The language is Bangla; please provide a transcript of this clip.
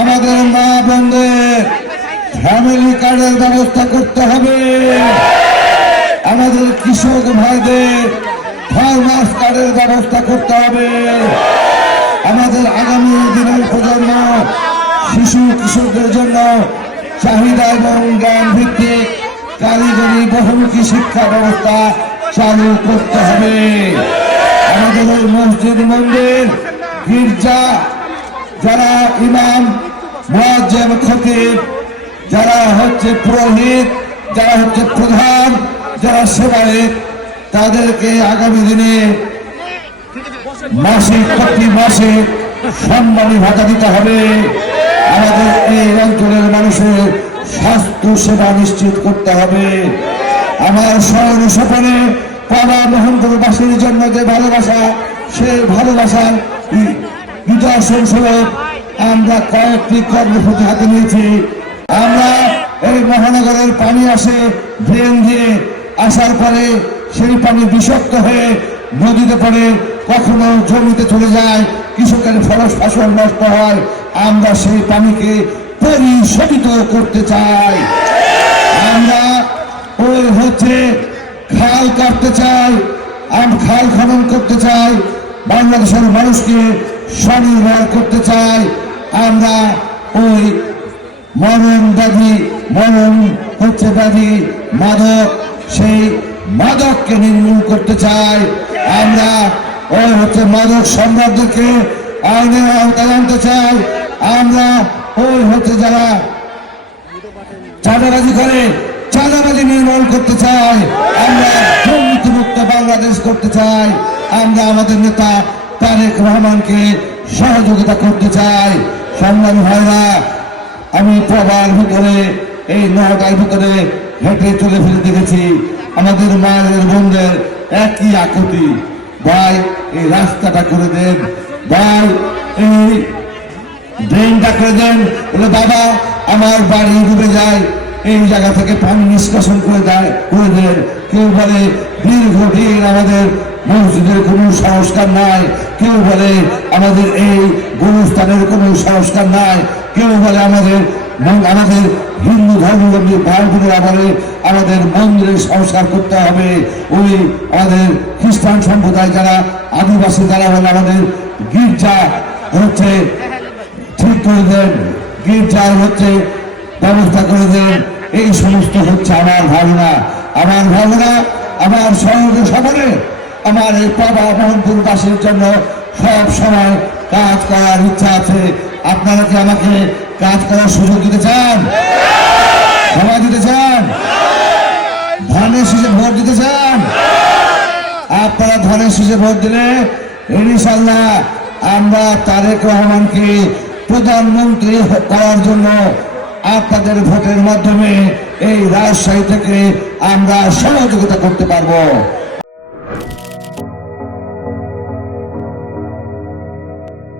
আমাদের মা বোনদের ফ্যামিলি কার্ডের ব্যবস্থা করতে হবে, আমাদের কৃষক ভাইদের ফার্মার্স কার্ডের ব্যবস্থা করতে হবে, আমাদের আগামী দিনের প্রজন্ম শিশু কিশোরদের জন্য চাহিদা এবং জ্ঞান ভিত্তিক কারিগরি বহুমুখী শিক্ষা ব্যবস্থা চালু করতে হবে। আমাদের ওই মসজিদ মন্দির গির্জা যারা ইমাম মুয়াজ্জিন খতিব যারা হচ্ছে পুরোহিত যারা হচ্ছে প্রধান যারা সেবায়েত তাদেরকে আগামী দিনে মাসিক প্রতি মাসে সম্মানী ভাতা দিতে হবে। আমাদের এই অঞ্চলের মানুষের স্বাস্থ্য সেবা নিশ্চিত করতে হবে। আমার স্মরণ স্বপনে পাড়া মোহনপুরবাসীর জন্য যে ভালোবাসা সেই ভালোবাসার নিদর্শন স্বরূপ আমরা কয়েকটি কর্মসূচি হাতে নিয়েছি। আমরা এই মহানগরের পানি আসে ড্রেন দিয়ে আসার পরে সেই পানি বিষাক্ত হয়ে নদীতে পড়ে কখনো জমিতে চলে যায়, কৃষকের ফসল নষ্ট হয়। আমরা সেই পানিকে পরিশোধিত করতে চাই। আমরা ওই হচ্ছে খাল কাটতে চাই, খাল খনন করতে চাই, বাংলাদেশের মানুষকে স্বনির্ভর করতে চাই। আমরা ওই মরণ হচ্ছে ব্যাধি মাদক, সেই মাদককে নির্মূল করতে চাই। আমরা ওই হচ্ছে মাদক সম্রাটদেরকে আইনের আওতায় আনতে চাই। আমরা ওই হচ্ছে যারা চাঁদাবাজি করে চাঁদাবাজি নির্মূল করতে চাই। আমরা দুর্নীতিমুক্ত বাংলাদেশ করতে চাই। আমরা আমাদের নেতা তারেক রহমানকে সহযোগিতা করতে চাই। সংগ্রামী ভাইরা, আমি প্রবাল ভিতরে এই নটার ভিতরে হেঁটে চলে ফিরে দেখেছি আমাদের মায়ের বোনদের একই আকুতি, ভাই এই রাস্তাটা করে দেন, ভাই এই ড্রেনটা করে দেন। বলে বাবা আমার বাড়ি ডুবে যায়, এই জায়গা থেকে পানি নিষ্কাশন করে দেন। কেউ বলে দীর্ঘদিন আমাদের মসজিদের কোনো সংস্কার নাই, কেউ বলে আমাদের এই গুরুস্থানের কোনো সংস্কার নাই, কেউ বলে আমাদের হিন্দু ধর্মাবলম্বী ভাই বোনেরা বলে আমাদের মন্দিরের সংস্কার করতে হবে। ওই আমাদের খ্রিস্টান সম্প্রদায় যারা আদিবাসী যারা বলে আমাদের গির্জা হচ্ছে ঠিক করে দেন, গির্জার হচ্ছে ব্যবস্থা করে দেন। এই সমস্ত হচ্ছে আমার ভাবনা। আমার সহজে সফরে আমার এই পাবা মোহনপুরবাসীর জন্য সব সময় কাজ করার ইচ্ছা আছে। আপনারা কি আমাকে কাজ করার সুযোগ দিতে চান? সময় দিতে চান? ধানের শীষে ভোট দিতে চান? আপনারা ধানের শীষে ভোট দিলে ইনশাআল্লাহ আমরা তারেক রহমানকে প্রধানমন্ত্রী করার জন্য আপনাদের ভোটের মাধ্যমে এই রাজশাহী থেকে আমরা সহযোগিতা করতে পারবো।